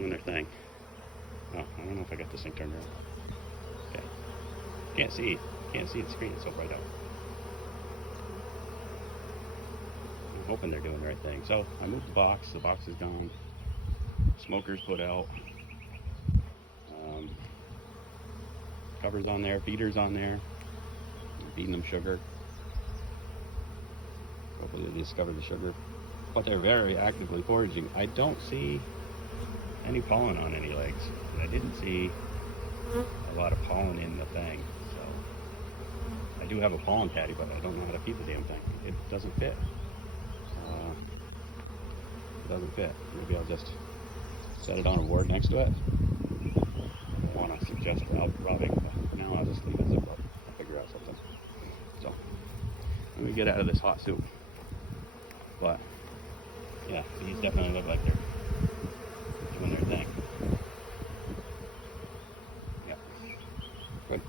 doing their thing. Oh, I don't know if I got this thing turned around. Okay. Can't see. Can't see the screen. It's so bright out. I'm hoping they're doing the right thing. So I moved the box. The box is gone. Smokers put out. Covers on there. Feeders on there. I'm feeding them sugar. Hopefully they discovered the sugar. But they're very actively foraging. I don't see any pollen on any legs. I didn't see a lot of pollen in the thing. So I do have a pollen caddy, but I don't know how to feed the damn thing. It doesn't fit. It doesn't fit. Maybe I'll just set it on a board next to it. I don't want to suggest robbing, but for now I'll just leave it zip up. I'll figure out something. So let me get out of this hot soup. But yeah, these definitely look like they're doing their thing. Yeah, good.